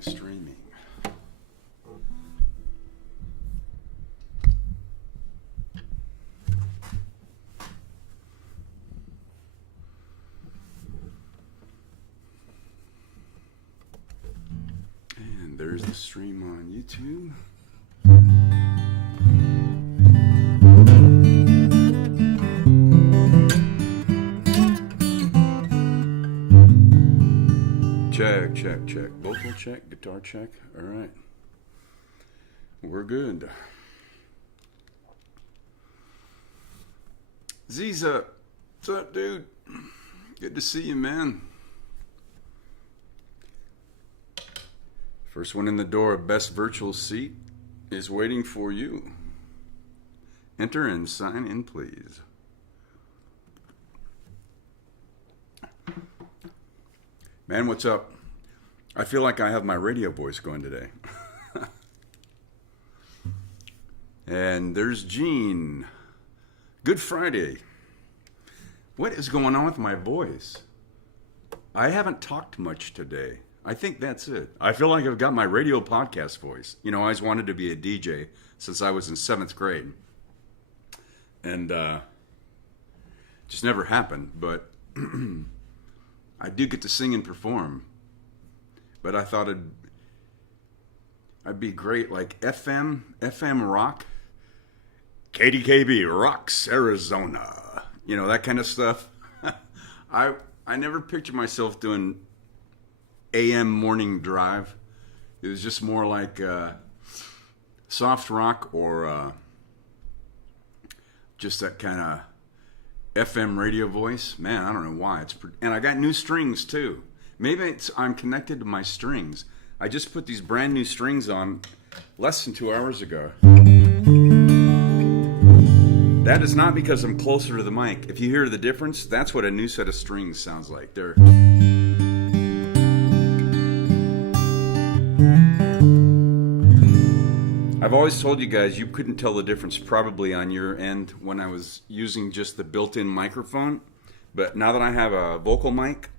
live streaming. And there's the stream on YouTube. Check, check, check. Vocal check, guitar check. All right. We're good. Ziza, what's up, dude? Good to see you, man. First one in the door, best virtual seat is waiting for you. Enter and sign in, please. Man, what's up? I feel like I have my radio voice going today. And there's Gene. Good Friday. What is going on with my voice? I haven't talked much today. I think that's it. I feel like I've got my radio podcast voice. You know, I always wanted to be a DJ since I was in 7th grade. And just never happened, but I do get to sing and perform. But I thought I'd be great, like FM rock. KDKB rocks Arizona. You know, that kind of stuff. I never pictured myself doing AM morning drive. It was just more like soft rock or just that kind of FM radio voice. Man, I don't know why. And I got new strings too. Maybe I'm connected to my strings. I just put these brand new strings on less than 2 hours ago. That is not because I'm closer to the mic. If you hear the difference, that's what a new set of strings sounds like. They're... I've always told you guys you couldn't tell the difference probably on your end when I was using just the built-in microphone. But now that I have a vocal mic,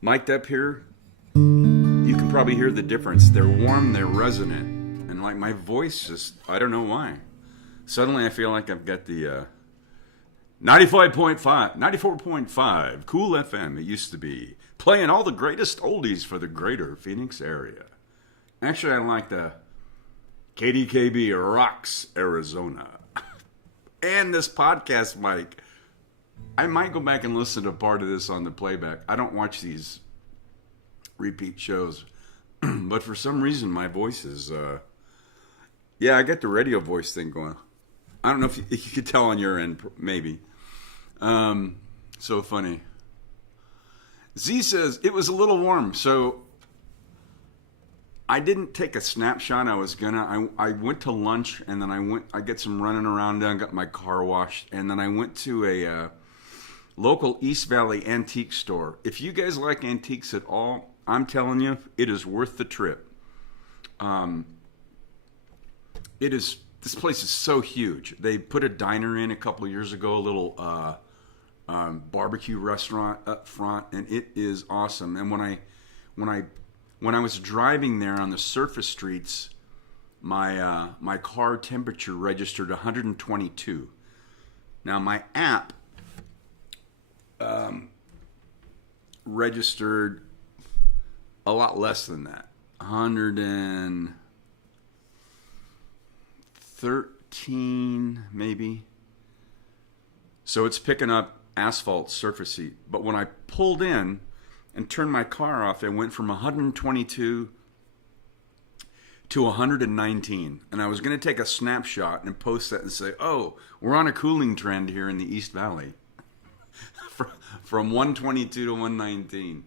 mic'd up here, you can probably hear the difference. They're warm, they're resonant. And like my voice just, I don't know why. Suddenly I feel like I've got the 94.5, Cool FM it used to be. Playing all the greatest oldies for the greater Phoenix area. Actually, I like the KDKB rocks Arizona. And this podcast mic. I might go back and listen to part of this on the playback. I don't watch these repeat shows. But for some reason, my voice is... yeah, I got the radio voice thing going. I don't know if you could tell on your end, maybe. So funny. Z says, it was a little warm, so I didn't take a snapshot. I was gonna. I went to lunch, and then I get some running around, and got my car washed, and then I went to a local East Valley antique store. If you guys like antiques at all, I'm telling you, it is worth the trip. It is. This place is so huge. They put a diner in a couple of years ago, a little barbecue restaurant up front, and it is awesome. And when I was driving there on the surface streets, my car temperature registered 122. Now my app registered a lot less than that, 113 maybe. So it's picking up asphalt surface heat. But when I pulled in and turned my car off, it went from 122 to 119. And I was going to take a snapshot and post that and say, oh, we're on a cooling trend here in the East Valley. From 122 to 119.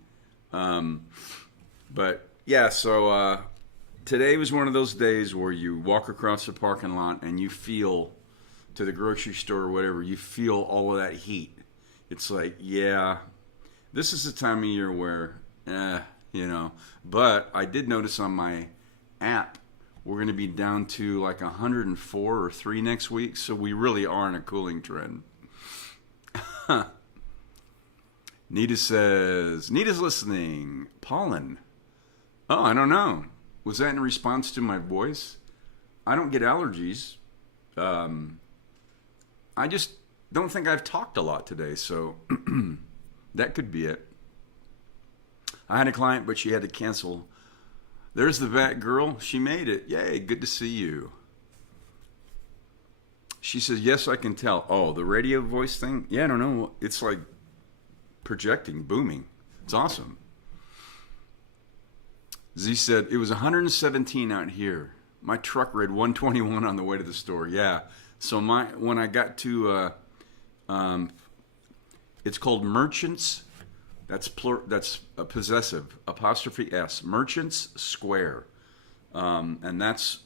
But yeah, so today was one of those days where you walk across the parking lot and you feel, to the grocery store or whatever, you feel all of that heat. It's like, yeah, this is the time of year where, you know. But I did notice on my app, we're going to be down to like 104 or 3 next week. So we really are in a cooling trend. Nita says, Nita's listening. Pollen. Oh, I don't know. Was that in response to my voice? I don't get allergies. I just don't think I've talked a lot today, so that could be it. I had a client, but she had to cancel. There's the Bat Girl. She made it. Yay, good to see you. She says, yes, I can tell. Oh, the radio voice thing? Yeah, I don't know. It's like projecting, booming. It's awesome. Z said, it was 117 out here. My truck read 121 on the way to the store. Yeah. So when I got to, it's called Merchants. That's a possessive, apostrophe S. Merchants Square. And that's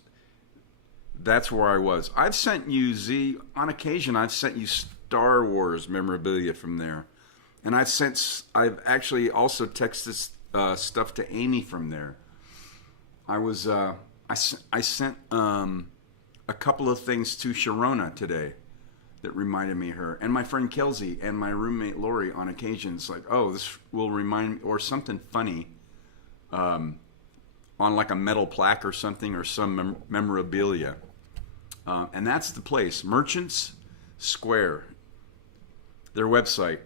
where I was. I've sent you, Z, on occasion, I've sent you Star Wars memorabilia from there. And I've actually also texted stuff to Amy from there. I sent a couple of things to Sharona today that reminded me of her, and my friend Kelsey and my roommate Lori on occasions, like, oh, this will remind me, or something funny, on like a metal plaque or something, or some memorabilia. And that's the place, Merchants Square, their website.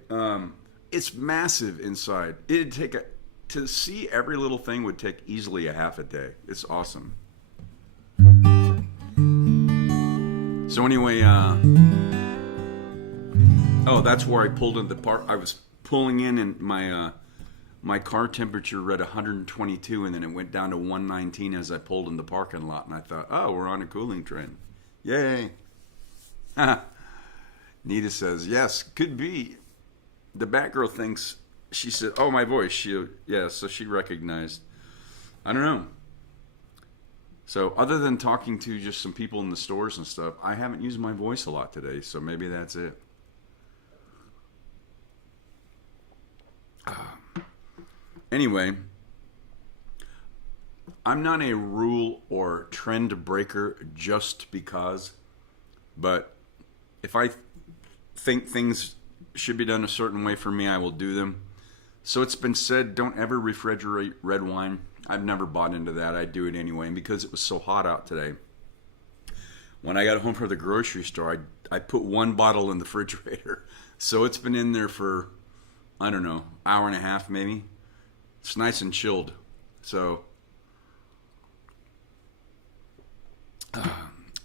It's massive inside. It'd take to see every little thing would take easily a half a day. It's awesome. So anyway, that's where I pulled into the park. I was pulling in, and my car temperature read 122, and then it went down to 119 as I pulled in the parking lot, and I thought, oh, we're on a cooling trend. Yay. Nita says, yes, could be. The Batgirl thinks, she said, oh, my voice. So she recognized. I don't know. So other than talking to just some people in the stores and stuff, I haven't used my voice a lot today, so maybe that's it. Anyway, I'm not a rule or trend breaker just because, but if I think things should be done a certain way for me, I will do them. So it's been said, don't ever refrigerate red wine. I've never bought into that. I do it anyway. And because it was so hot out today, when I got home from the grocery store, I put one bottle in the refrigerator. So it's been in there for, I don't know, hour and a half maybe. It's nice and chilled. So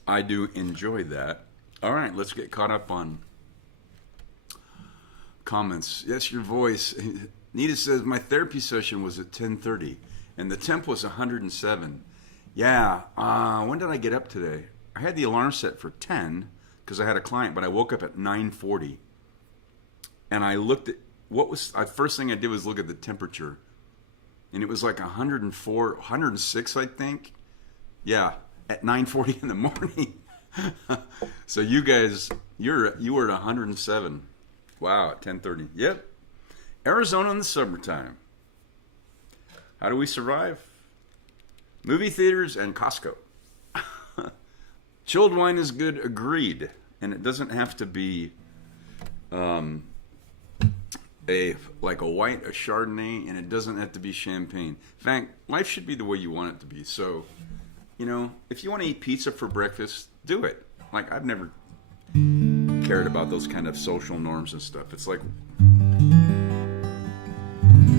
I do enjoy that. All right, let's get caught up on comments. Yes, your voice. Nita says, my therapy session was at 10:30 and the temp was 107. Yeah, when did I get up today? I had the alarm set for 10 because I had a client, but I woke up at 9:40 and I looked at first thing I did was look at the temperature, and it was like 104, 106, I think. Yeah, at 9:40 in the morning. So you guys, you were at 107. Wow, at 10:30. Yep. Arizona in the summertime. How do we survive? Movie theaters and Costco. Chilled wine is good, agreed. And it doesn't have to be a white, a Chardonnay, and it doesn't have to be champagne. In fact, life should be the way you want it to be. So, if you want to eat pizza for breakfast, do it. Like, I've never cared about those kind of social norms and stuff. It's like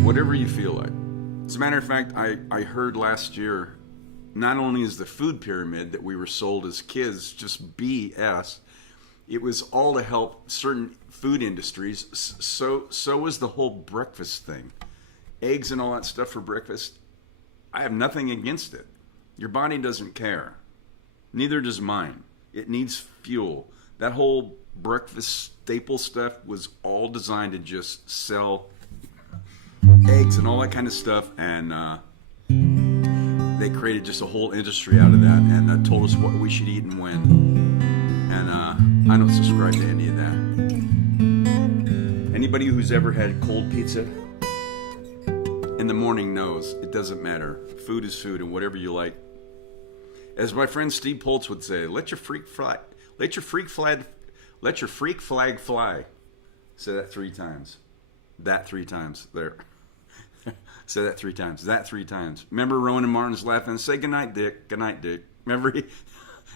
whatever you feel like. As a matter of fact, I heard last year, not only is the food pyramid that we were sold as kids just BS, it was all to help certain food industries. So was the whole breakfast thing. Eggs and all that stuff for breakfast. I have nothing against it. Your body doesn't care. Neither does mine. It needs fuel. That whole breakfast staple stuff was all designed to just sell eggs and all that kind of stuff, and they created just a whole industry out of that, and told us what we should eat and when. And I don't subscribe to any of that. Anybody who's ever had cold pizza in the morning knows it doesn't matter. Food is food, and whatever you like. As my friend Steve Poltz would say, let your freak fly. Let your freak flag fly. Say that 3 times. That 3 times. There. Say that 3 times. That 3 times. Remember Rowan and Martin's laughing? Say goodnight, Dick. Goodnight, Dick. Remember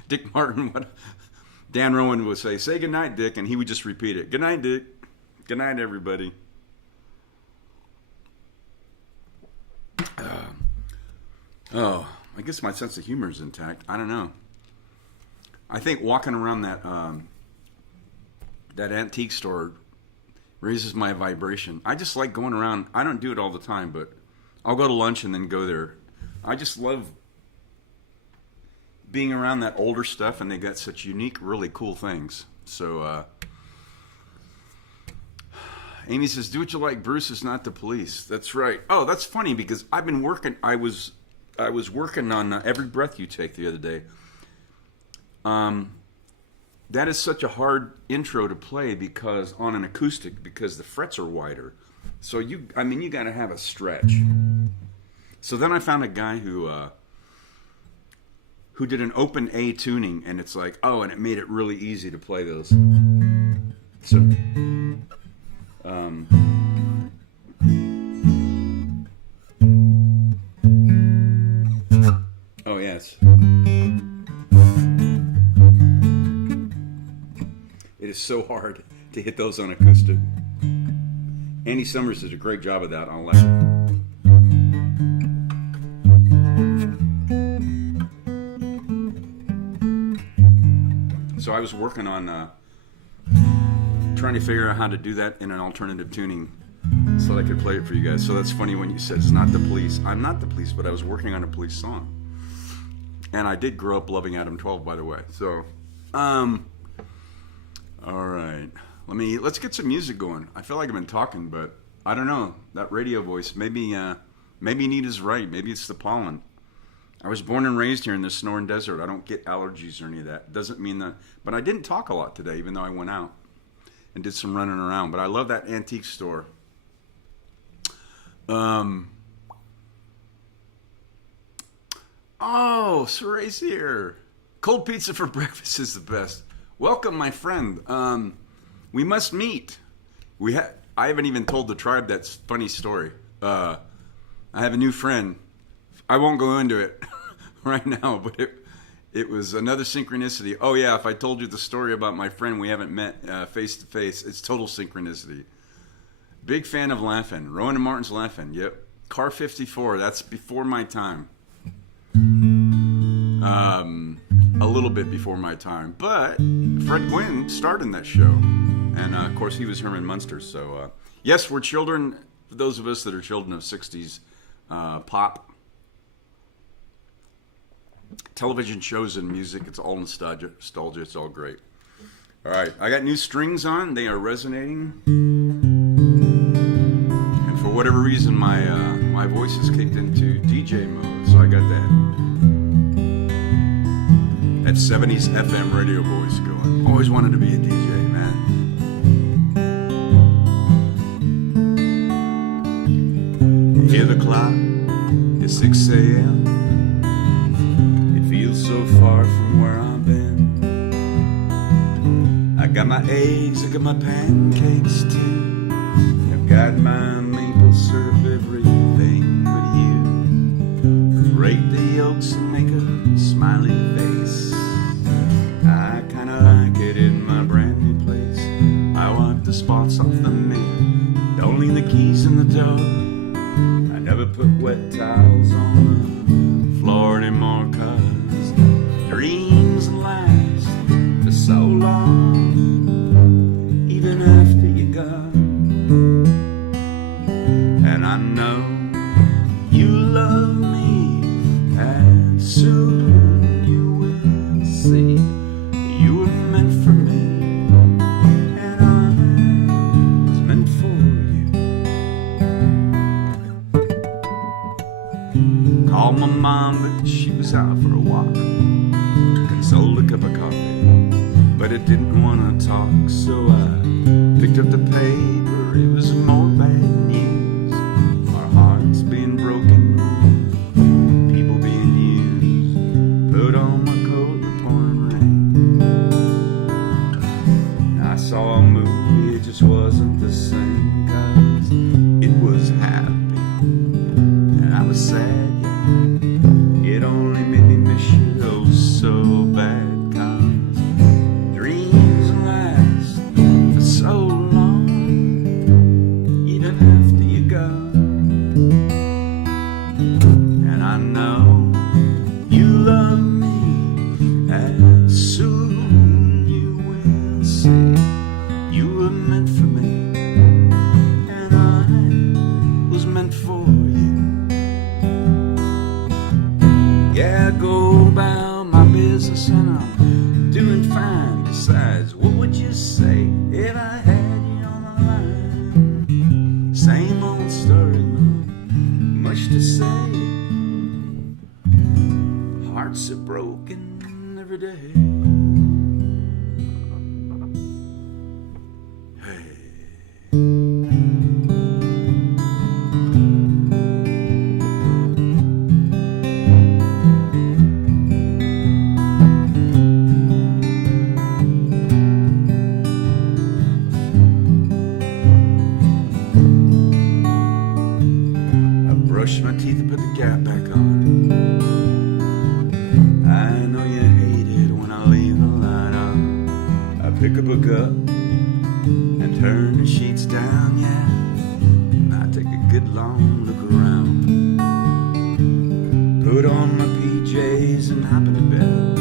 Dick Martin? Dan Rowan would say goodnight, Dick, and he would just repeat it. Good night, Dick. Good night, everybody. I guess my sense of humor is intact. I don't know. I think walking around that antique store raises my vibration. I just like going around. I don't do it all the time, but I'll go to lunch and then go there. I just love being around that older stuff, and they got such unique, really cool things. So, Amy says, do what you like. Bruce is not the police. That's right. Oh, that's funny because I've been working. I was working on Every Breath You Take the other day. That is such a hard intro to play because on an acoustic, because the frets are wider. So you got to have a stretch. So then I found a guy who did an open A tuning, and it's like, and it made it really easy to play those. So, yes. It is so hard to hit those on acoustic. Andy Summers did a great job of that on electric. So I was working on trying to figure out how to do that in an alternative tuning so that I could play it for you guys. So that's funny when you said it's not the police. I'm not the police, but I was working on a police song. And I did grow up loving Adam 12, by the way. So, all right. Let's get some music going. I feel like I've been talking, but I don't know. That radio voice, maybe Nita's right. Maybe it's the pollen. I was born and raised here in the Sonoran Desert. I don't get allergies or any of that. Doesn't mean that. But I didn't talk a lot today, even though I went out and did some running around. But I love that antique store. Oh, Saray's here. Cold pizza for breakfast is the best. Welcome, my friend. We must meet. I haven't even told the tribe that funny story. I have a new friend. I won't go into it right now, but it was another synchronicity. Oh yeah, if I told you the story about my friend we haven't met face to face, it's total synchronicity. Big fan of Laughing. Rowan and Martin's Laughing. Yep. Car 54. That's before my time. A little bit before my time, but Fred Gwynn starred in that show, and of course he was Herman Munster. So yes, we're children. For those of us that are children of '60s pop, television shows and music, it's all nostalgia. It's all great. All right, I got new strings on. They are resonating, and for whatever reason, my voice is kicked into DJ mode. So I got that 70s FM radio voice going. Always wanted to be a DJ, man. Hear the clock, it's 6 a.m. It feels so far from where I've been. I got my eggs, I got my pancakes too. I've got my maple syrup, everything but you. Rate the yolks and make a smiley face. I kinda like it in my brand new place. I wipe the spots off the mirror, don't leave the keys in the door. I never put wet towels on the floor anymore, 'cause dreams last for so long, even after you're gone. And I know you love me, and soon you will see you were meant for me, and I was meant for you. Called my mom, but she was out for a walk. Consoled a cup of coffee, but it didn't want to talk. So I picked up the paper, it was more bad news. Our hearts being broken, people being used. Put on my coat, the pouring rain. I saw a movie, it just wasn't the same, 'cause business and I'm doing fine. Besides, what would you say if I had you on the line? Same old story, not much to say. Hearts are broken every day. Brush my teeth and put the cap back on. I know you hate it when I leave the light on. I pick a book up and turn the sheets down, yeah. And I take a good long look around. Put on my PJs and hop into bed.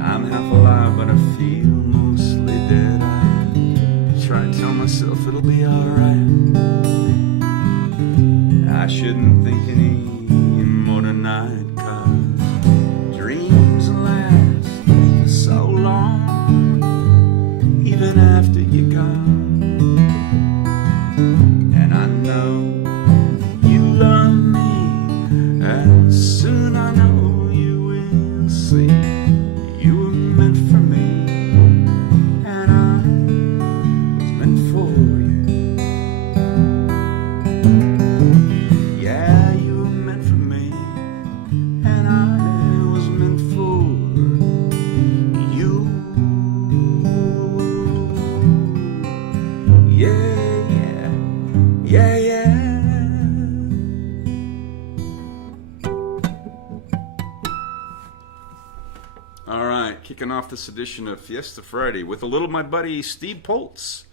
I'm half alive but I feel mostly dead. I try to tell myself it'll be alright. I shouldn't think any more tonight, 'cause dreams last so long, even after you're gone. And I know you love me, and soon I know you will see you were meant for me, and I was meant for you. Kicking off this edition of Fiesta Friday with a little my buddy Steve Poltz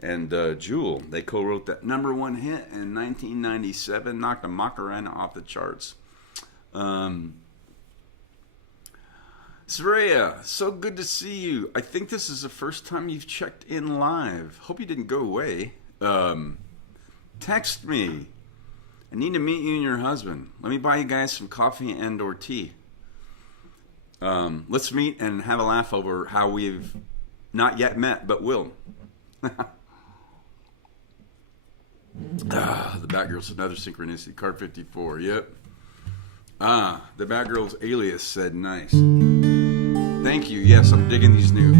and Jewel. They co-wrote that #1 hit in 1997, knocked a Macarena off the charts. Saraya, so good to see you. I think this is the first time you've checked in live. Hope you didn't go away. Text me. I need to meet you and your husband. Let me buy you guys some coffee and or tea. Let's meet and have a laugh over how we've not yet met, but will. The Batgirl's another synchronicity. Card 54, yep. The Batgirl's alias said nice. Thank you. Yes, I'm digging these new.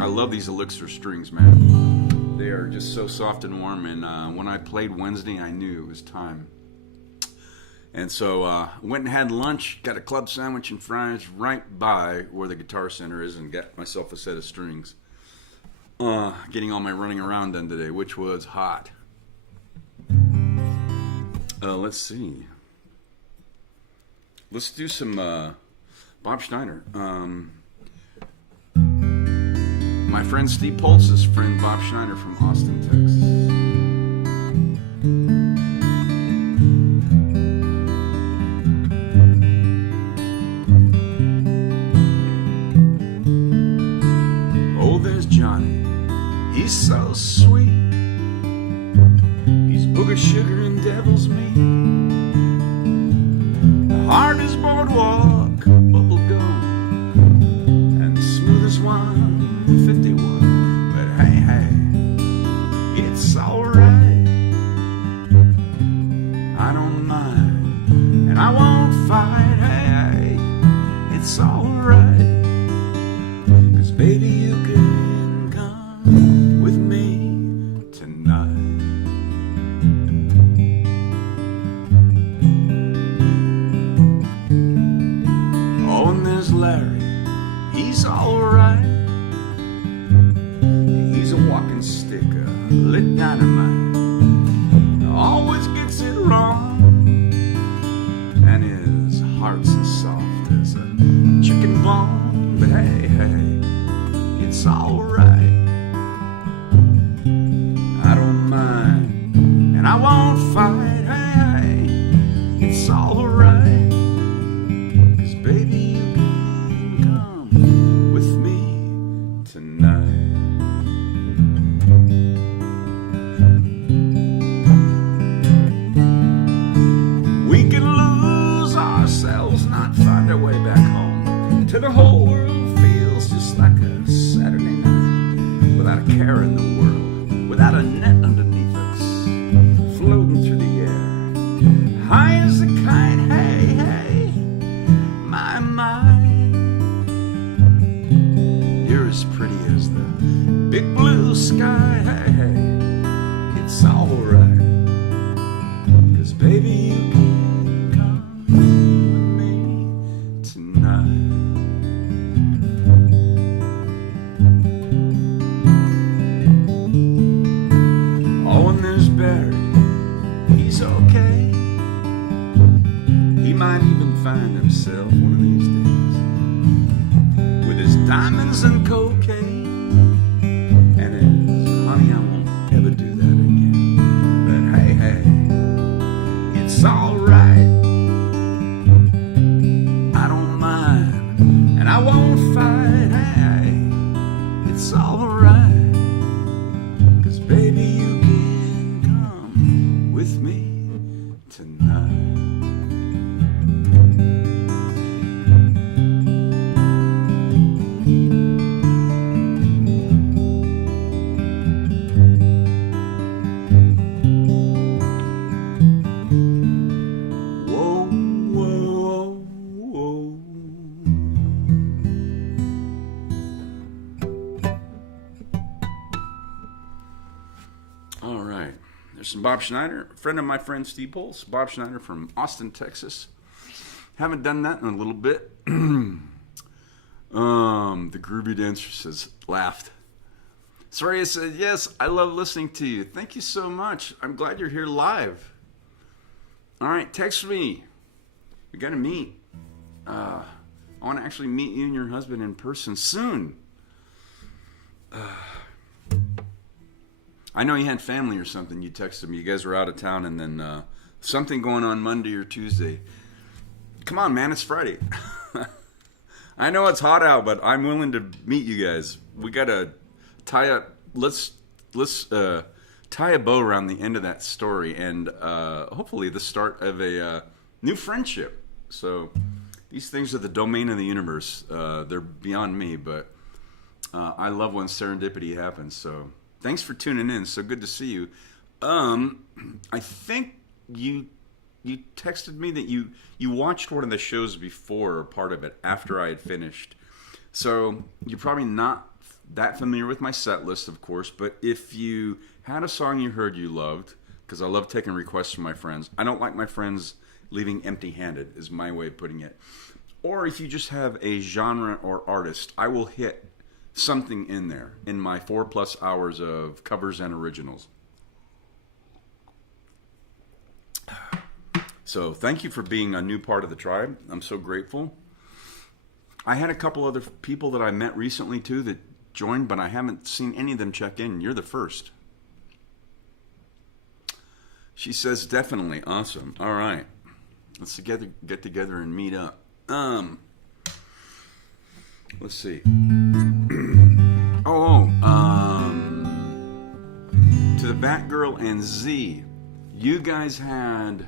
I love these Elixir strings, man. They are just so soft and warm, and when I played Wednesday, I knew it was time. And so went and had lunch, got a club sandwich and fries right by where the Guitar Center is, and got myself a set of strings. Getting all my running around done today, which was hot. Let's see. Let's do some Bob Schneider. My friend Steve Poltz's friend Bob Schneider from Austin, Texas. He's so sweet. He's booger sugar and devil's meat. Hard as boardwalk, bubble gum, and smooth as wine, 51. But hey, hey, it's alright. I don't mind, and I won't fight. Hey, hey, it's alright. 'Cause baby, you can come with me tonight. Oh, and there's Larry, he's alright. He's a walking stick, lit dynamite. Always gets it wrong, and his heart's as soft as a chicken bone. But hey, hey, it's alright. And I won't fight, hey, it's alright. 'Cause baby, you can come with me tonight. We can lose ourselves, not find our way back home. till the whole world feels just like a Saturday night, without a care in the world, without a net underneath us, floating through the air, high as a kite. Hey, hey, my, you're as pretty as the big blue sky. Hey, hey, it's alright, 'cause baby you can come with me tonight. Oh, and there's Barry, he's okay. He might even find himself one of these days with his diamonds and cocaine and his honey, I won't ever do that again. But hey, hey, it's alright, I don't mind, and I won't fight. Hey, it's alright, 'cause baby you can come with me tonight. Whoa, whoa, whoa. All right. There's some Bob Schneider, a friend of my friend Steve Pulse. Bob Schneider from Austin, Texas. Haven't done that in a little bit. The groovy dancer says, laughed. Soraya said, yes, I love listening to you. Thank you so much. I'm glad you're here live. All right, text me. We got to meet. I want to actually meet you and your husband in person soon. I know you had family or something. You texted me. You guys were out of town, and then something going on Monday or Tuesday. Come on, man. It's Friday. I know it's hot out, but I'm willing to meet you guys. We got to tie up. Let's tie a bow around the end of that story, and hopefully the start of a new friendship. So these things are the domain of the universe. They're beyond me, but I love when serendipity happens. So thanks for tuning in. So good to see you. I think you texted me that you watched one of the shows before, or part of it, after I had finished. So you're probably not that familiar with my set list, of course, but if you had a song you heard you loved, because I love taking requests from my friends. I don't like my friends leaving empty-handed, is my way of putting it. Or if you just have a genre or artist, I will hit something in there in my 4+ hours of covers and originals. So thank you for being a new part of the tribe. I'm so grateful. I had a couple other people that I met recently too that joined, but I haven't seen any of them check in. You're the first. She says definitely. Awesome. All right. Let's get together and meet up. Let's see. To the Batgirl and Z, you guys had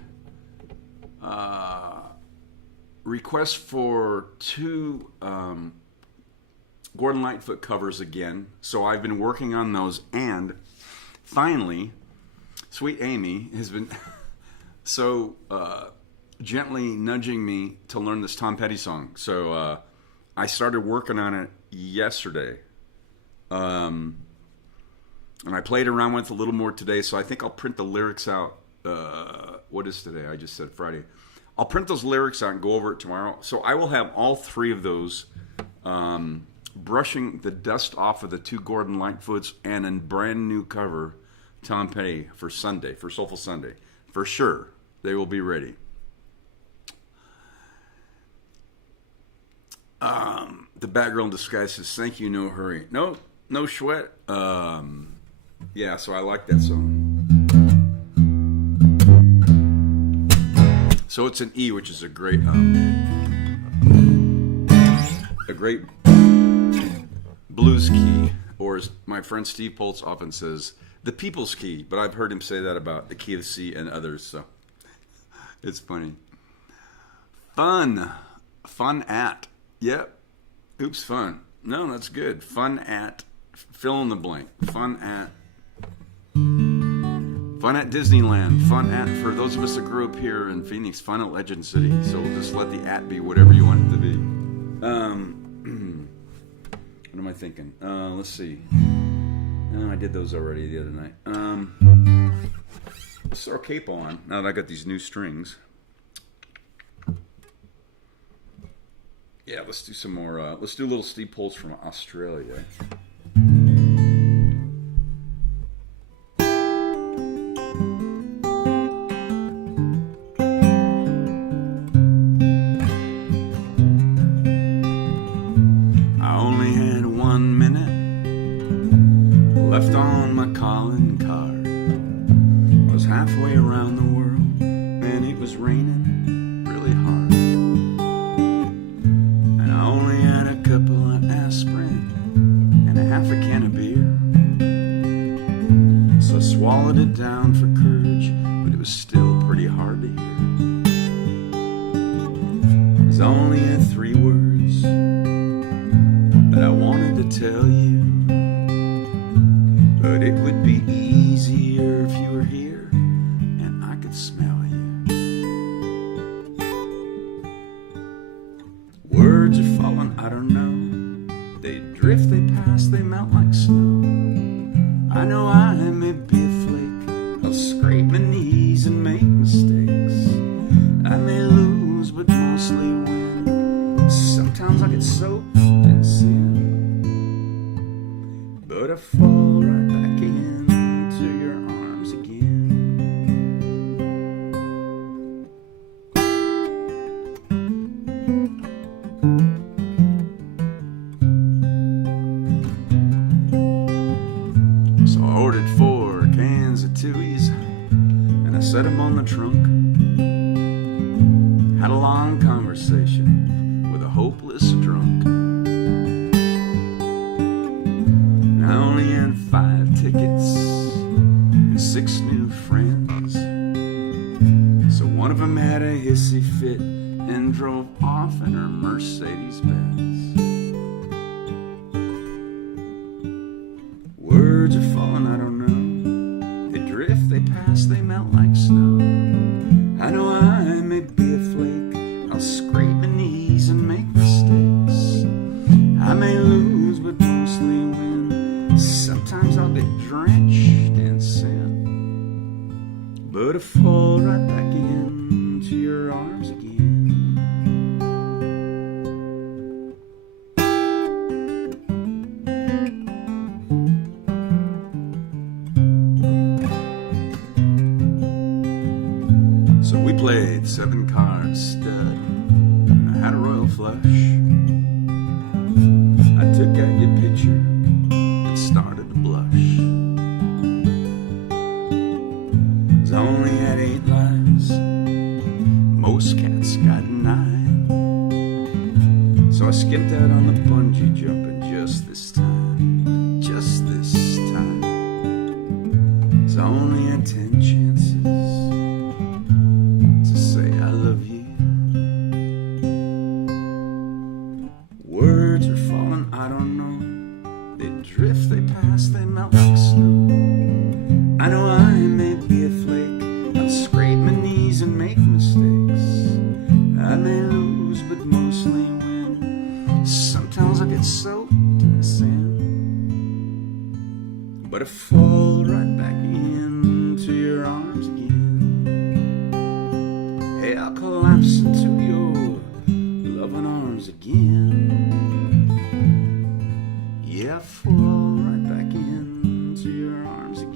requests for 2 Gordon Lightfoot covers again, so I've been working on those, and finally, Sweet Amy has been so gently nudging me to learn this Tom Petty song. So I started working on it yesterday, and I played around with it a little more today, so I think I'll print the lyrics out. What is today? I just said Friday. I'll print those lyrics out and go over it tomorrow. So I will have all 3 of those brushing the dust off of the 2 Gordon Lightfoots and a brand new cover, Tom Petty, for Sunday, for Soulful Sunday. For sure, they will be ready. The Batgirl in Disguise says, thank you, no hurry. No sweat. Yeah, so I like that song. So it's an E, which is a great blues key, or as my friend Steve Poltz often says, the people's key. But I've heard him say that about the key of C and others, so it's funny. Fun at. Yep. Oops, fun. No, that's good. Fun at fill in the blank. Fun at Disneyland. Fun at, for those of us that grew up here in Phoenix, fun at Legend City. So we'll just let the at be whatever you want it to be. What am I thinking? Let's see. I did those already the other night. Let's throw a cape on now that I got these new strings. Yeah, let's do some more. Let's do Little Steve Pulse from Australia. Left on my calling card. Was halfway around the world, and it was raining really hard. And I only had a couple of aspirin and a half a can of beer. So I swallowed it down for courage, but it was still pretty hard to hear. There's only 3 words that I wanted to tell you. But it would be easier if you were here and I could smell you. Words are falling, I don't know. They drift, they pass, they melt like snow. I know I may be a flake. I'll scrape my knees and make mistakes. I may lose, but mostly win. Sometimes I get soaked in sin. But I fall right back into your arms again. So I ordered 4 cans of Tuies, and I set them on the trunk. Had a long conversation with a hopeless drunk. I only had 5 tickets and 6 new friends. So one of them had a hissy fit and drove off in her Mercedes-Benz. Words are falling, I don't know. They drift, they pass, they melt like snow. I know I may be a flake. I'll scrape my knees and make mistakes. I may lose, but mostly win. Sometimes I'll get drenched in sin, but I fall right back into your arms again. So we played 7 cards stud, and I had a royal flush. I took out your picture, started to blush. 'Cause I only had 8 lives. Most cats got 9. So I skipped out on the bungee jumping just this time. Just this time. 'Cause I only had 10 chances to say I love you. Words are falling, I don't know. They drift, they pass, they melt like snow. I know I may be a flake. I'll scrape my knees and make mistakes. I may lose, but mostly win. Sometimes I get soaked in the sand, but I fall right back into your arms again. Hey, I'll collapse into your loving arms again. Yeah, I fall right back into your arms again.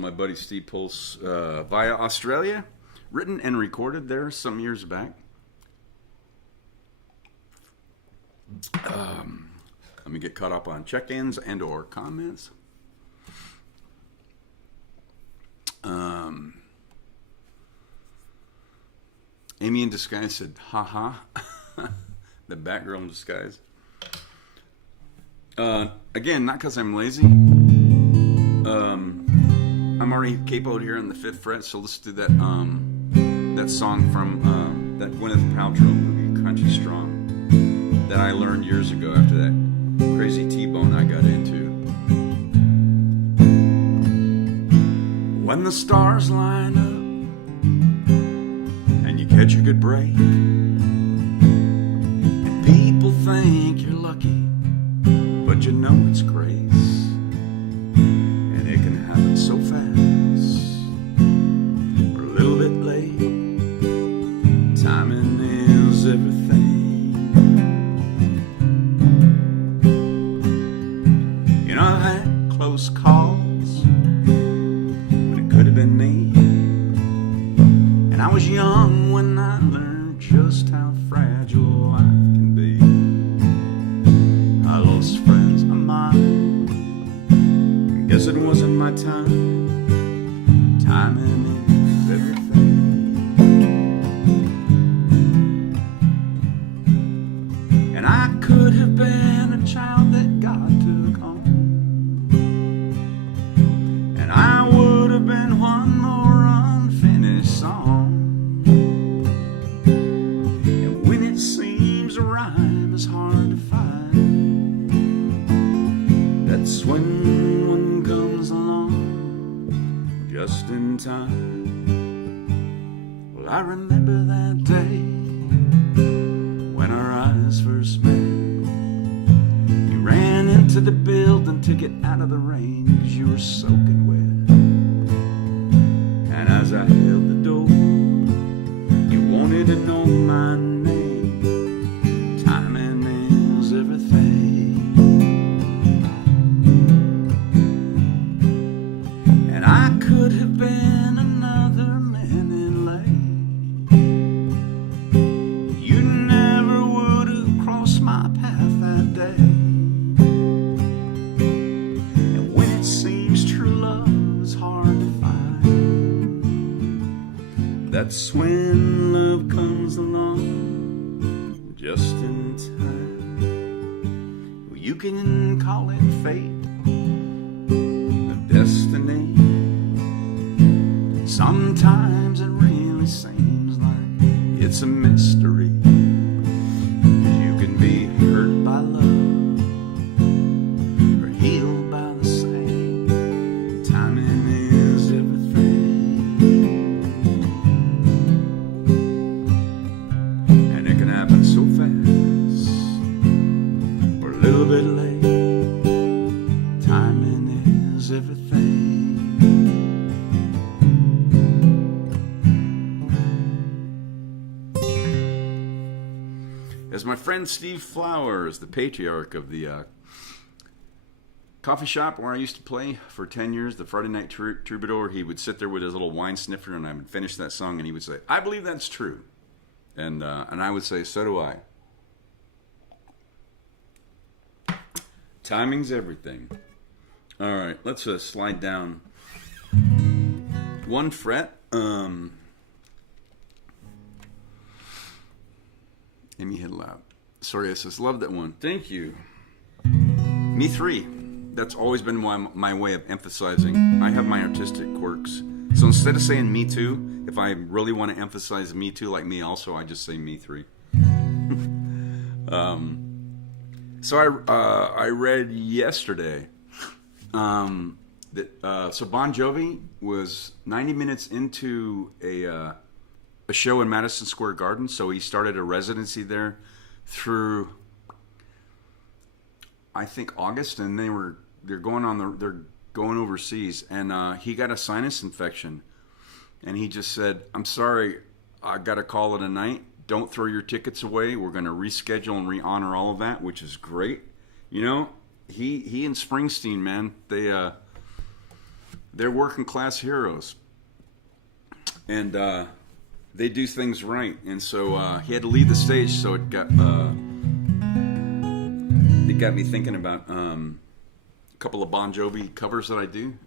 My buddy Steve Pulse via Australia, written and recorded there some years back. Let me get caught up on check-ins and or comments. Amy in Disguise said, haha. The Batgirl in Disguise. Again, not because I'm lazy. I'm already capoed here on the 5th fret, so let's do that that song from that Gwyneth Paltrow movie, Country Strong, that I learned years ago after that crazy T-bone I got into. When the stars line up and you catch a good break, and people think you're lucky, but you know it's grace, and it can happen so fast or a little bit late. Timing is everything. You know, I've had close calls when it could have been me, and I was young when I learned just how fragile life can be. I lost friends of mine, guess it wasn't my time. Timing is everything. And I could have been a child that God took home, and I would have been one more unfinished song. And when it seems a rhyme is hard to find, that's when one comes along just in time. Well, I remember that day when our eyes first met. You ran into the building to get out of the rain 'cause you were soaking wet. And as I held the door, you wanted to know my name. Timing is everything. And I could have been another minute late. You never would have crossed my path that day. And when it seems true love is hard to find, that's when love comes along just in time. Well, you can call it fate, destiny. Sometimes it really seems like it's a mystery. You can be hurt by love or healed by the same. Timing is everything, and it can happen so fast or a little bit late. Timing is everything. As my friend Steve Flowers, the patriarch of the coffee shop where I used to play for 10 years, the Friday Night Troubadour, he would sit there with his little wine sniffer, and I would finish that song, and he would say, "I believe that's true," and I would say, "So do I." Timing's everything. All right, let's slide down 1 fret. Amy hit loud. Sorry, I says, love that one. Thank you. Me 3. That's always been my way of emphasizing. I have my artistic quirks. So instead of saying me too, if I really want to emphasize me too, like me also, I just say me 3. So I read yesterday that so Bon Jovi was 90 minutes into a show in Madison Square Garden, so he started a residency there through I think August, and they're going overseas, and he got a sinus infection, and he just said, "I'm sorry, I got to call it a night. Don't throw your tickets away. We're going to reschedule and re-honor all of that," which is great. You know, he and Springsteen, man, they're working class heroes, and they do things right. And so he had to leave the stage, so it got me thinking about a couple of Bon Jovi covers that I do.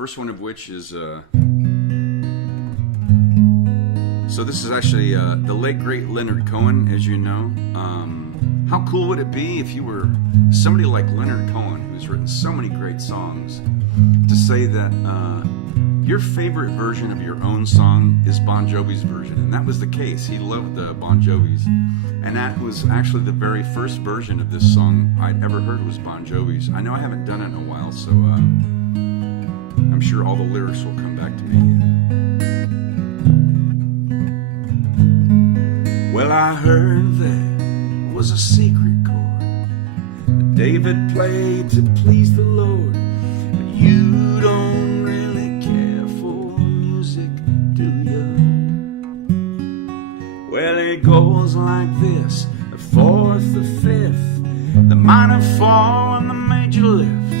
First one of which is so this is actually the late great Leonard Cohen, as you know. How cool would it be if you were somebody like Leonard Cohen, who's written so many great songs, to say that your favorite version of your own song is Bon Jovi's version? And that was the case. He loved Bon Jovi's, and that was actually the very first version of this song I'd ever heard was Bon Jovi's. I know I haven't done it in a while, so I'm sure all the lyrics will come back to me. Well, I heard there was a secret chord that David played to please the Lord, but you don't really care for music, do you? Well, it goes like this: the fourth, the fifth, the minor fall and the major lift,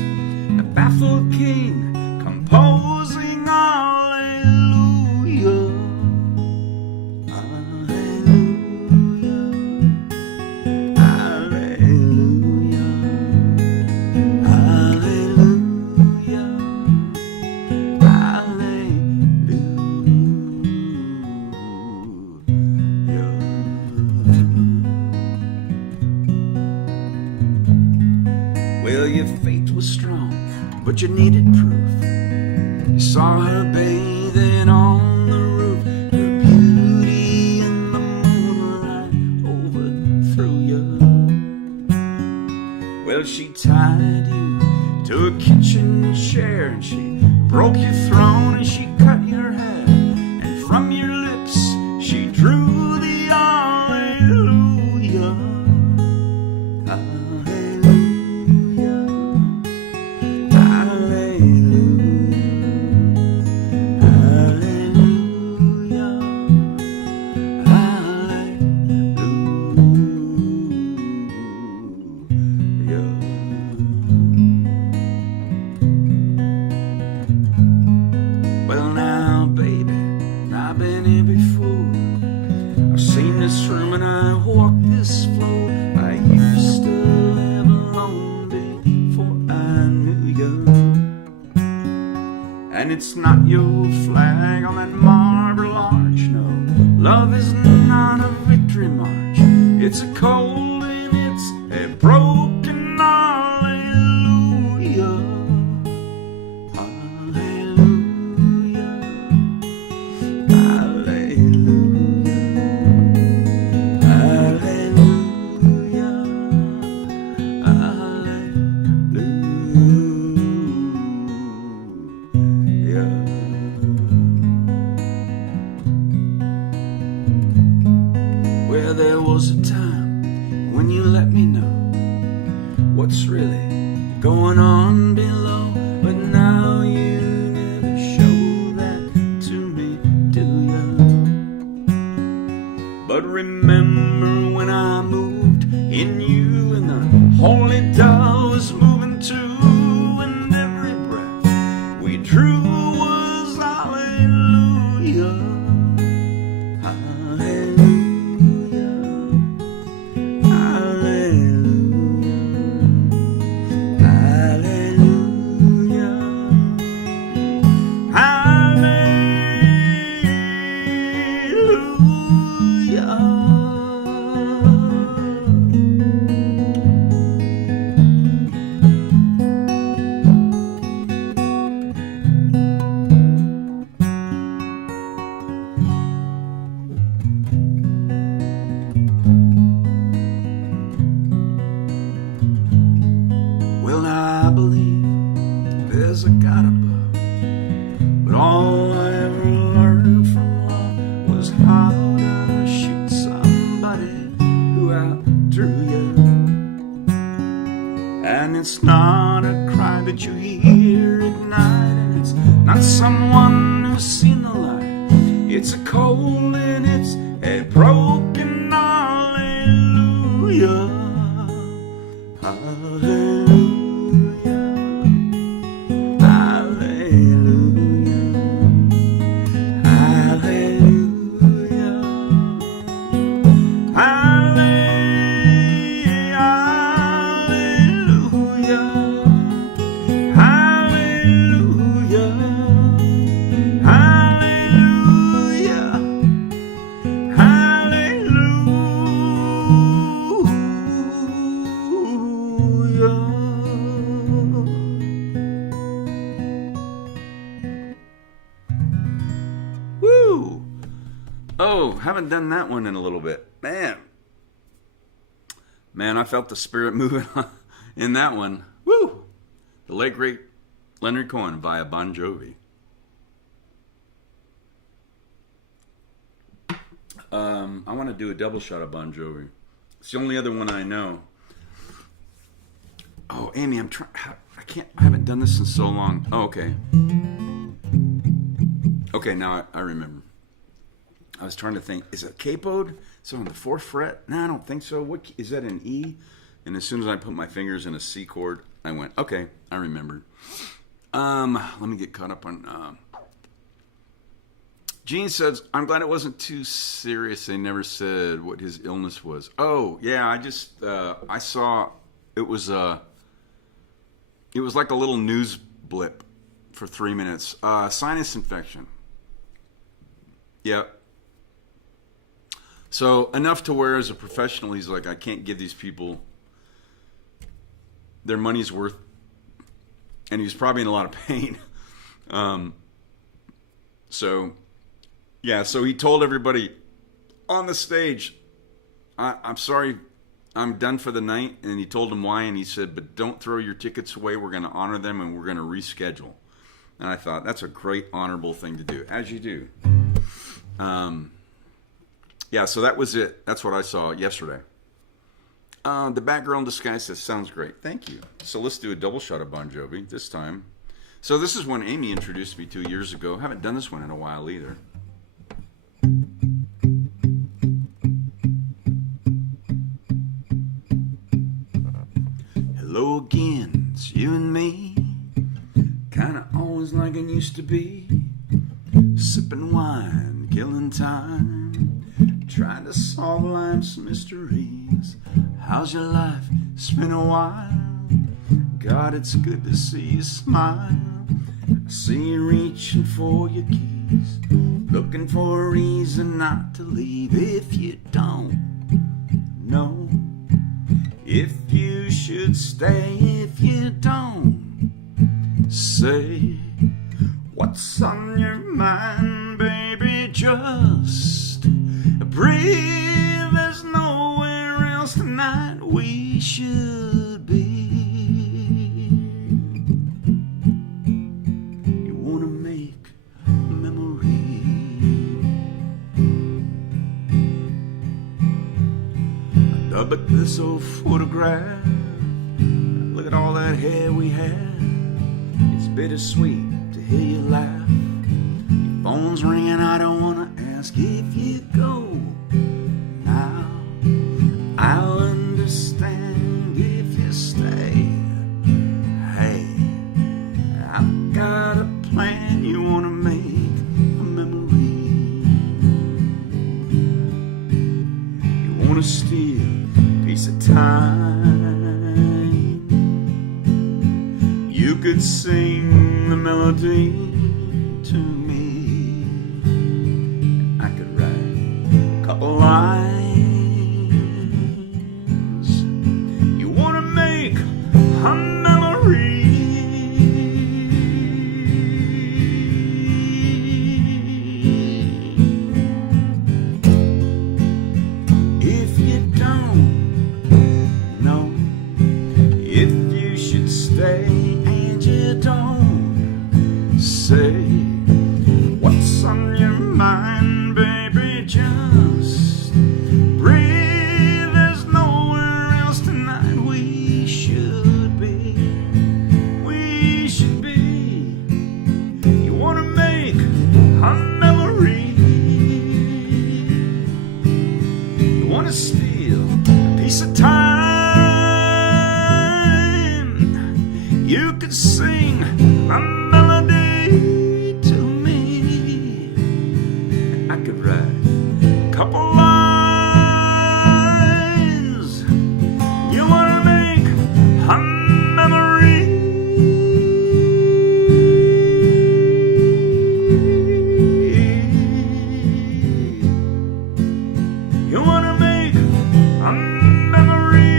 the baffled king composing hallelujah. Well, your faith was strong, but you needed proof. You saw her bathing on the roof. Her beauty in the moonlight overthrew you. Well, she tied you to a kitchen chair, and she broke your throne, and she cut your hair, and from your lips she drew the hallelujah. Well, now, baby, I've been here before. I've seen this room and I walked this floor. I used to live alone before I knew you. And it's not your flag on that marble arch, no. Love is not a victory march. It's a cold and it's a broken hallelujah. Well, there was a time when you let me know what's really going on below, but now you never show that to me, do you? But remember when I moved in you, and the holy dove was moving too, and every breath we drew was hallelujah. Well, now I believe there's a God above, but all I ever learned from love was how to shoot somebody who outdrew you. And it's not a cry that you hear at night, and it's not someone who's seen the light. It's a cold and it's a broken hallelujah. Hallelujah. Oh, haven't done that one in a little bit. Man, I felt the spirit moving in that one. Woo! The late great Leonard Cohen via Bon Jovi. I want to do a double shot of Bon Jovi. It's the only other one I know. Oh, Amy, I'm trying. I haven't done this in so long. Oh, okay. Okay, now I remember. I was trying to think. Is it capoed? So on the 4th fret? No, I don't think so. What is that? An E? And as soon as I put my fingers in a C chord, I went, okay, I remembered. Let me get caught up on. Gene says, I'm glad it wasn't too serious. They never said what his illness was. Oh, yeah, I saw it was like a little news blip for 3 minutes. Sinus infection. Yeah. So enough to where as a professional, he's like, I can't give these people their money's worth. And he was probably in a lot of pain. So he told everybody on the stage, I'm sorry, I'm done for the night. And he told them why. And he said, but don't throw your tickets away. We're going to honor them and we're going to reschedule. And I thought, that's a great, honorable thing to do, as you do. So that was it. That's what I saw yesterday. The Batgirl in Disguise says, sounds great. Thank you. So let's do a double shot of Bon Jovi this time. So this is one Amy introduced me to years ago. Haven't done this one in a while either. Hello again, it's you and me. Kinda always like it used to be. Sipping wine, killing time, trying to solve life's mysteries. How's your life? It's been a while. God, it's good to see you smile. I see you reaching for your keys, looking for a reason not to leave. If you don't know if you should stay, if you don't say what's on your mind, baby, just breathe. There's nowhere else tonight we should be. You wanna make a memory. I dug up this old photograph. Look at all that hair we had. It's bittersweet to hear you laugh. Your phone's ringing, I don't wanna ask if you go now. I'll understand if you stay. Hey, I've got a plan. You wanna make a memory. You wanna steal a piece of time. You could sing the melody to me. I could write a couple lines. You wanna make a memory. If you don't know if you should stay, and you don't say what's on your mind, baby, just breathe. There's nowhere else tonight we should be. We should be. You wanna make a memory. You wanna steal a piece of time. You could sing a melody to me. I could write a couple lines. You wanna make a memory. You wanna make a memory.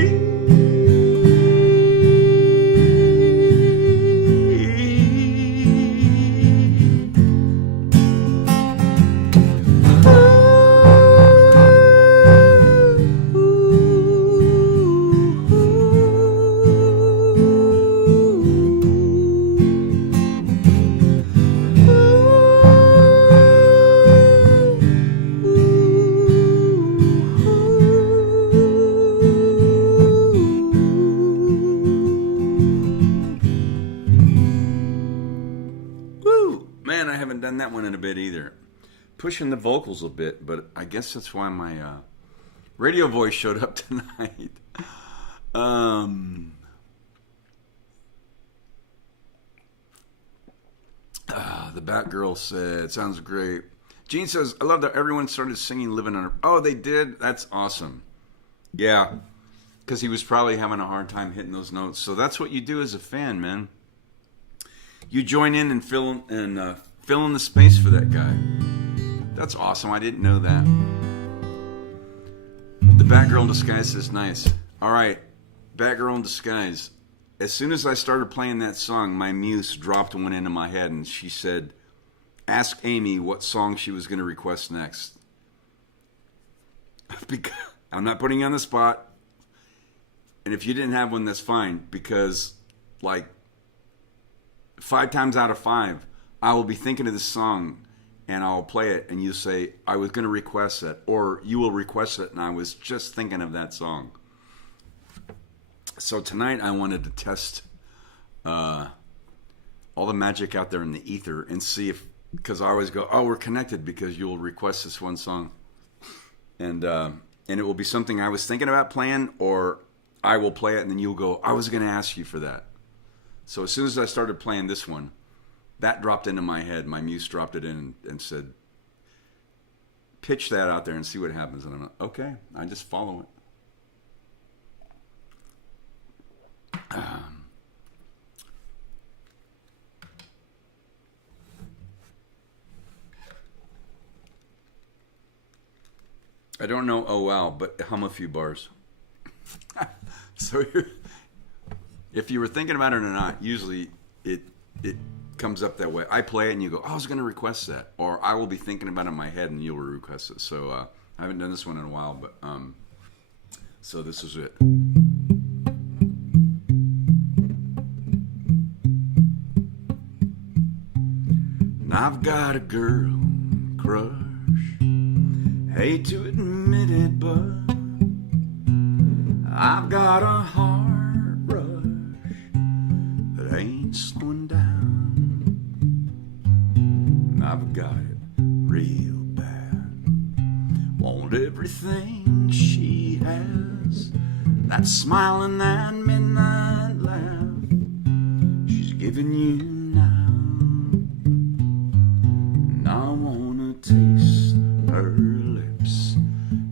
haven't done that one in a bit either. Pushing the vocals a bit, but I guess that's why my radio voice showed up tonight. The Batgirl said, sounds great. Gene says, I love that everyone started singing Living on a... Oh, they did? That's awesome. Yeah, because he was probably having a hard time hitting those notes. So that's what you do as a fan, man. You join in and fill in the space for that guy. That's awesome. I didn't know that. The Batgirl in Disguise is nice. All right, Batgirl in Disguise. As soon as I started playing that song, my muse dropped one into my head, and she said, ask Amy what song she was going to request next. Because I'm not putting you on the spot. And if you didn't have one, that's fine. Because, like, 5 times out of 5, I will be thinking of this song, and I'll play it, and you say, I was going to request it. Or you will request it, and I was just thinking of that song. So tonight I wanted to test all the magic out there in the ether and see if, because I always go, oh, we're connected because you'll request this one song. And it will be something I was thinking about playing, or I will play it and then you'll go, I was going to ask you for that. So as soon as I started playing this one, that dropped into my head. My muse dropped it in and said, pitch that out there and see what happens. And I'm like, okay, I just follow it. I don't know, oh wow, but hum a few bars. So if you were thinking about it or not, usually it comes up that way. I play it and you go, oh, I was going to request that. Or I will be thinking about it in my head and you'll request it. So I haven't done this one in a while, but so this is it. And I've got a girl crush. Hate to admit it, but I've got a heart rush that ain't slowing down. And I've got it real bad. Want everything she has. That smile and that midnight laugh she's giving you now. And I wanna taste her lips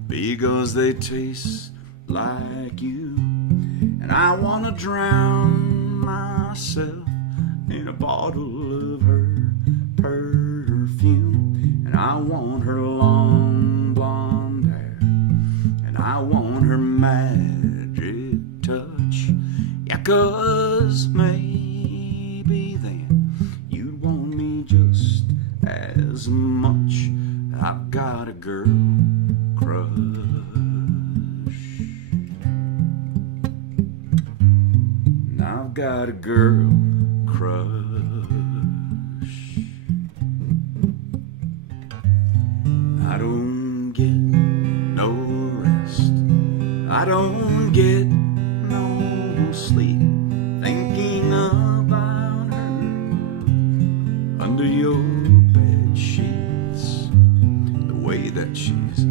because they taste like you. And I wanna drown myself in a bottle of her perfume. And I want her long blonde hair, and I want her magic touch. Yeah, 'cause maybe then you'd want me just as much. I've got a girl crush. And I've got a girl crush. I don't get no rest. I don't get no sleep thinking about her under your bed sheets. The way that she's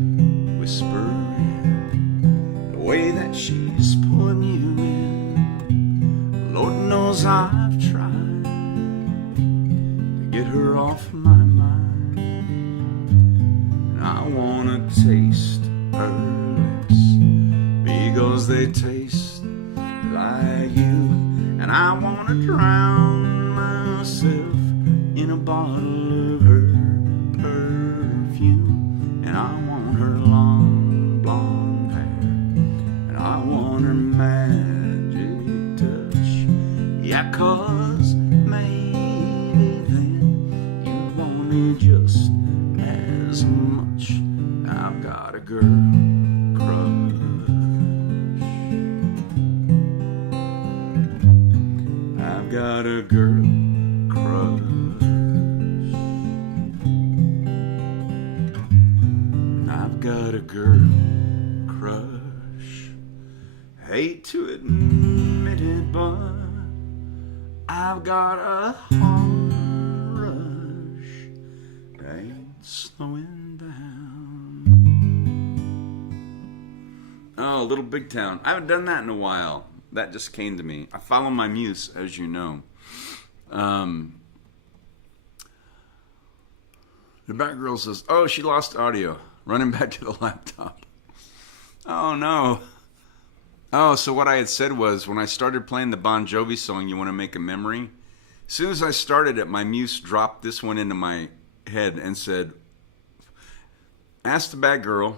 whispering, the way that she's pulling you in. Lord knows I've tried to get her off my mind. And I wanna taste her lips because they taste like you. And I wanna drown myself in a bottle of her perfume. And I want her long blonde hair, and I want her magic touch. Yeah, 'cause maybe then you want me just as much. I've got a girl crush. I've got a girl crush. I've got a girl crush. Hate to admit it, but I've got a heart rush ain't slowing down. Oh, Little Big Town. I haven't done that in a while. That just came to me. I follow my muse, as you know. The Batgirl says, oh, she lost audio. Running back to the laptop. Oh, no. Oh, so what I had said was, when I started playing the Bon Jovi song, You Want to Make a Memory, as soon as I started it, my muse dropped this one into my head and said, ask the Batgirl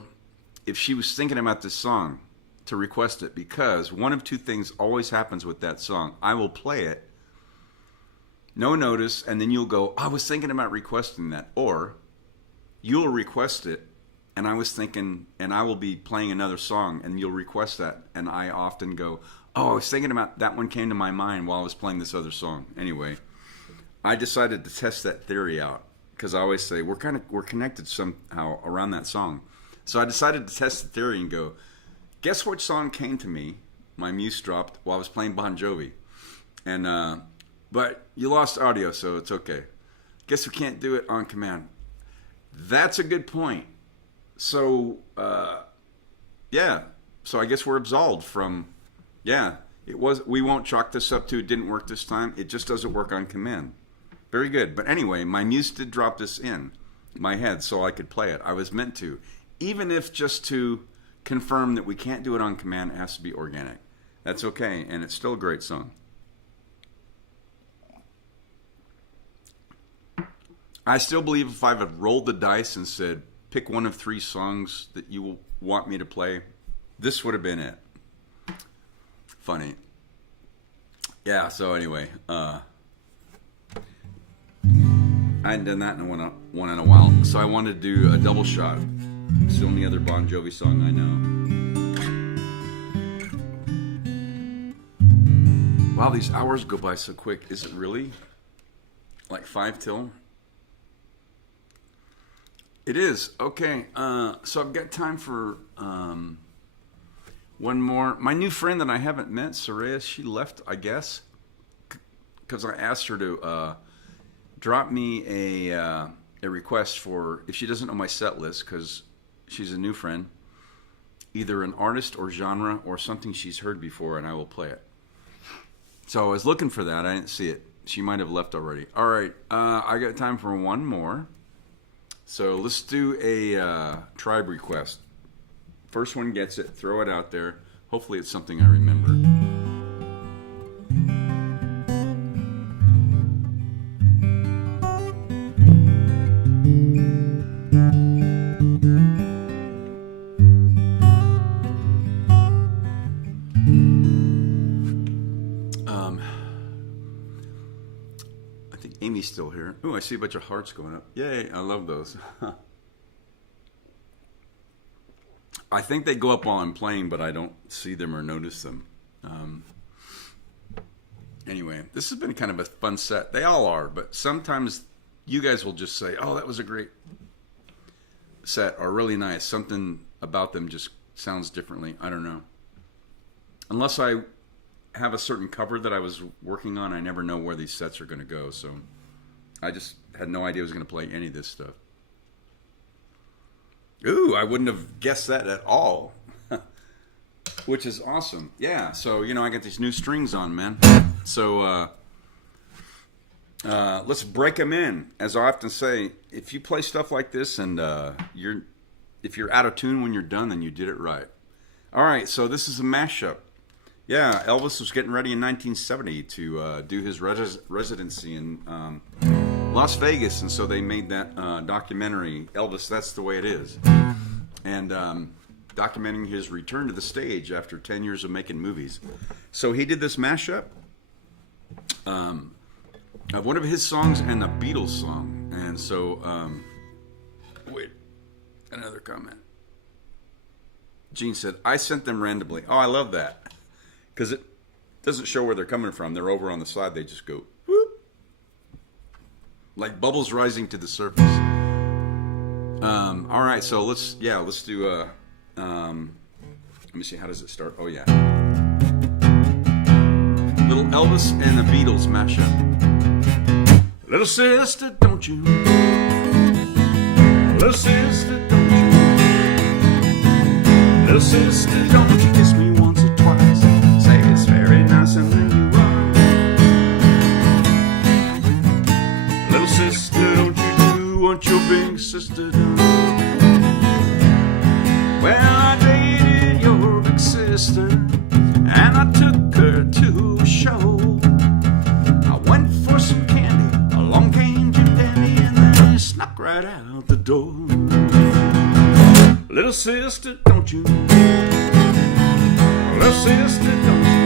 if she was thinking about this song to request it, because one of two things always happens with that song. I will play it, no notice, and then you'll go, I was thinking about requesting that. Or you'll request it, and I was thinking, and I will be playing another song, and you'll request that, and I often go, oh, I was thinking about that one came to my mind while I was playing this other song. Anyway, I decided to test that theory out, because I always say we're connected somehow around that song. So I decided to test the theory and go, guess which song came to me? My muse dropped while I was playing Bon Jovi, and but you lost audio, so it's okay. Guess we can't do it on command. That's a good point. So, yeah. So I guess we're absolved from, yeah, we won't chalk this up to it didn't work this time. It just doesn't work on command. Very good. But anyway, my muse did drop this in my head so I could play it. I was meant to. Even if just to confirm that we can't do it on command, it has to be organic. That's okay. And it's still a great song. I still believe if I had rolled the dice and said, pick one of three songs that you want me to play, this would have been it. Funny. Yeah, so anyway, I hadn't done that in one in a while, so I wanted to do a double shot. It's the only other Bon Jovi song I know. Wow, these hours go by so quick. Is it really? Like 5 till? It is. Okay. So I've got time for one more. My new friend that I haven't met, Soraya, she left, I guess, because I asked her to drop me a request for, if she doesn't know my set list, because she's a new friend, either an artist or genre or something she's heard before, and I will play it. So I was looking for that. I didn't see it. She might have left already. All right. I got time for one more. So let's do a tribe request. First one gets it. Throw it out there. Hopefully it's something I remember. I think Amy's still here. Ooh, I see a bunch of hearts going up. Yay, I love those. I think they go up while I'm playing, but I don't see them or notice them. Anyway, this has been kind of a fun set. They all are, but sometimes you guys will just say, oh, that was a great set, or really nice. Something about them just sounds differently. I don't know. Unless I have a certain cover that I was working on, I never know where these sets are going to go. So I just had no idea I was going to play any of this stuff. Ooh, I wouldn't have guessed that at all. Which is awesome. Yeah, so, I got these new strings on, man. So, let's break them in. As I often say, if you play stuff like this and if you're out of tune when you're done, then you did it right. All right, so this is a mashup. Yeah, Elvis was getting ready in 1970 to do his residency in Las Vegas, and so they made that documentary, Elvis, That's the Way It Is, and documenting his return to the stage after 10 years of making movies. So he did this mashup of one of his songs and a Beatles song, and so, wait, another comment. Gene said, I sent them randomly. Oh, I love that. Because it doesn't show where they're coming from. They're over on the side. They just go, whoop. Like bubbles rising to the surface. All right, so let's do let me see, how does it start? Oh, yeah. Little Elvis and the Beatles mashup. Little sister, don't you Little sister, don't you? Little sister, don't you kiss me once or twice? Say it's very nice and then you run. Little sister, don't you do what your big sister done? Well, I dated your big sister and I took her to a show. I went for some candy, along came Jim Dandy, and then he snuck right out the door. Little sister, don't you? Little sister, don't you?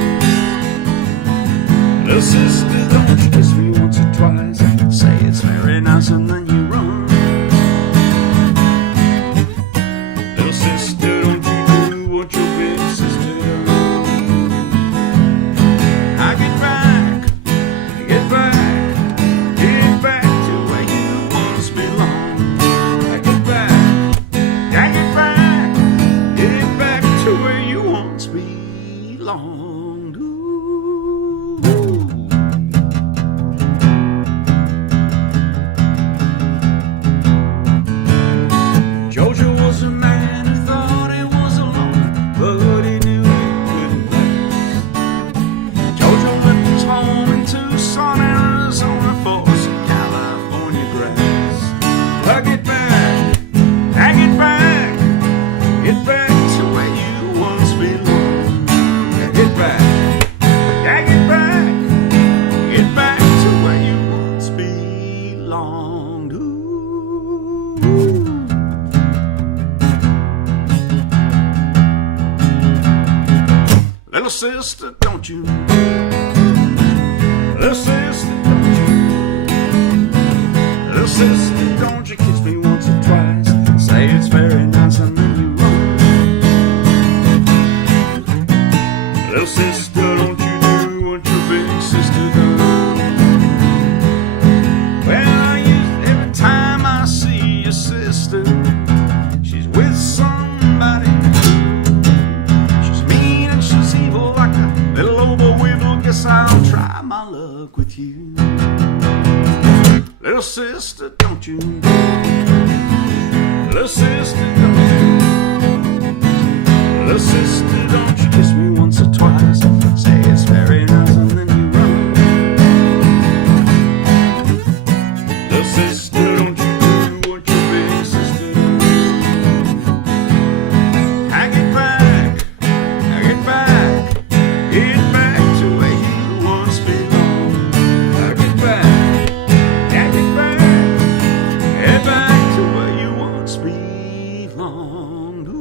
Little sister, don't you kiss me once or twice? Say it's very nice and then you run. Little sister, don't you do what your big sister does? I get back, get back, get back to where you once belonged. I get back, I get back, get back to where you once belonged. Ooh. Georgia was a man who thought he was alone, but he knew he couldn't last. Georgia left his home in Tucson, Arizona for some California grass. I get back, I get back, get back to where you once belonged. I get back, I get back, get back to where you once belonged. Ooh. Little sister, don't you? Little sister, don't you? Little sister, don't you kiss me once or twice? Say it's very nice and then you run. Little sister, don't you do what your big sister does? Well, I use every time I see your sister, she's with somebody. She's mean and she's evil like a little oboe weevil. Guess I'll try my luck with you. Little sister, don't you? Little sister, don't you? Little sister, don't you kiss me once or twice? Say it's very nice and then you run. Little sister, don't you do what your big sister does? I get back, I get back, get back to where you once belonged. I get back, I get back, get back to where you once belonged. Ooh.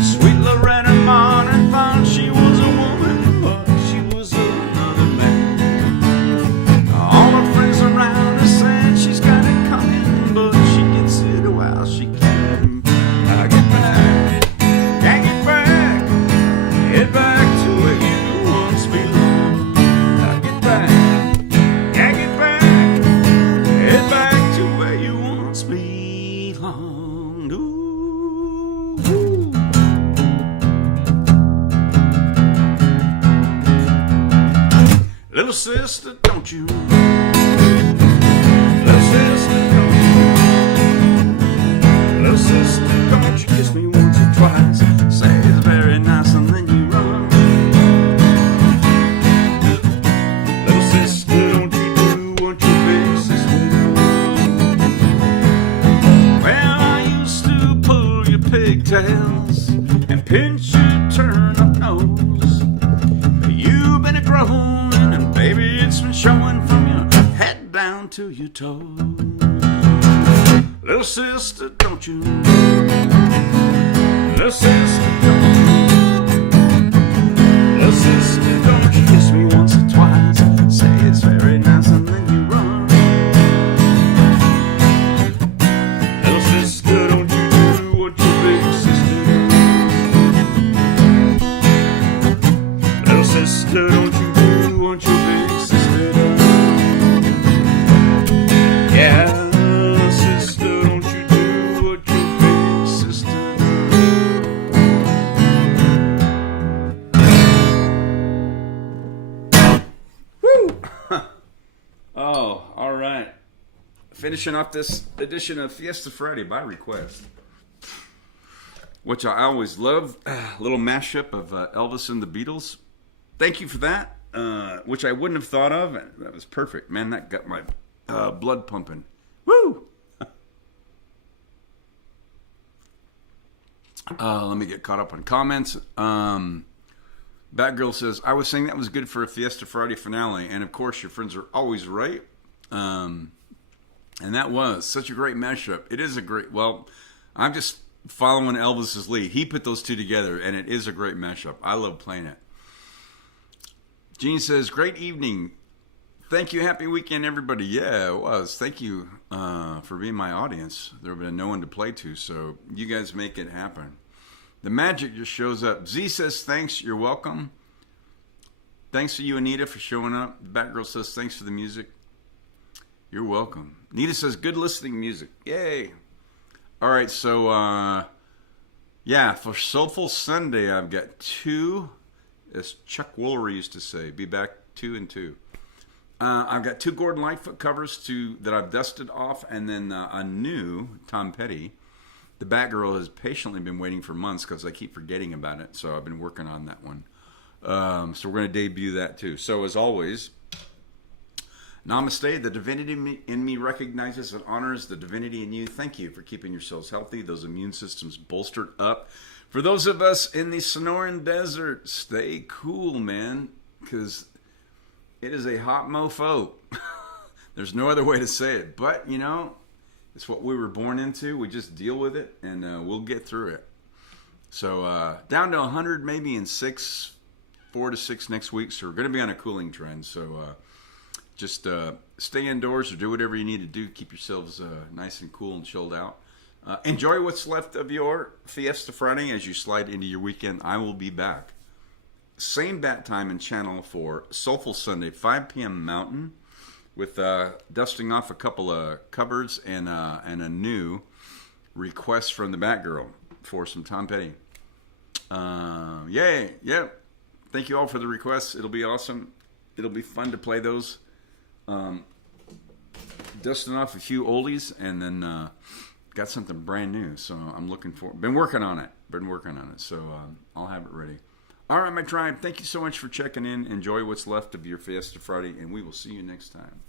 Sweet Loretta Martin thought she was a woman, but she was another man. All her friends around her said she's got it coming, but she gets it while she can. I get back, I get back, get back to where you once belonged. I get back, I get back, get back to where you once belonged. Ooh. Little sister, don't you? Little sister, don't you? Little sister, don't you kiss me once or twice? Say it's very nice and then you run. Little sister, don't you do what your big sister does? Well, I used to pull your pigtails and pinch your turn-up nose. But you've been a-growing and baby it's been showing from your head down to your toes. Little sister, don't you? Little sister, don't you? Little sister, don't you kiss me once or twice? Say it's very nice and then you run. Little sister, don't you do what your big sister does? Little sister, don't you do what your big sister does? Yeah, little sister, don't you do what your big sister does? finishing off this edition of Fiesta Friday by request, which I always love. A little mashup of Elvis and the Beatles. Thank you for that, which I wouldn't have thought of. That was perfect. Man, that got my blood pumping. Woo! Let me get caught up on comments. Batgirl says, I was saying that was good for a Fiesta Friday finale. And, of course, your friends are always right. And that was such a great mashup. It is a great... Well, I'm just following Elvis's lead. He put those two together, and it is a great mashup. I love playing it. Gene says, great evening. Thank you. Happy weekend, everybody. Yeah, it was. Thank you for being my audience. There would have been no one to play to, so you guys make it happen. The magic just shows up. Z says, thanks. You're welcome. Thanks to you, Anita, for showing up. The Batgirl says, thanks for the music. You're welcome. Nita says, good listening music. Yay. All right, so, yeah, for Soulful Sunday, I've got two, as Chuck Woolery used to say, be back 2 and 2. I've got 2 Gordon Lightfoot covers that I've dusted off, and then a new Tom Petty. The Batgirl has patiently been waiting for months because I keep forgetting about it, so I've been working on that one. So we're going to debut that too. So as always, namaste. The divinity in me recognizes and honors the divinity in you. Thank you for keeping yourselves healthy, those immune systems bolstered up. For those of us in the Sonoran Desert, stay cool, man, because it is a hot mofo. There's no other way to say it. But, you know, it's what we were born into. We just deal with it, and we'll get through it. So down to 100 maybe in 4 to 6 next week. So we're going to be on a cooling trend. So just stay indoors or do whatever you need to do. Keep yourselves nice and cool and chilled out. Enjoy what's left of your Fiesta Friday as you slide into your weekend. I will be back. Same bat time and channel for Soulful Sunday, 5 p.m. Mountain, with dusting off a couple of covers and a new request from the Batgirl for some Tom Petty. Yay! Yep. Thank you all for the requests. It'll be awesome. It'll be fun to play those. Dusting off a few oldies, and then got something brand new. So I'm looking for. Been working on it. So I'll have it ready. All right, my tribe. Thank you so much for checking in. Enjoy what's left of your Fiesta Friday, and we will see you next time.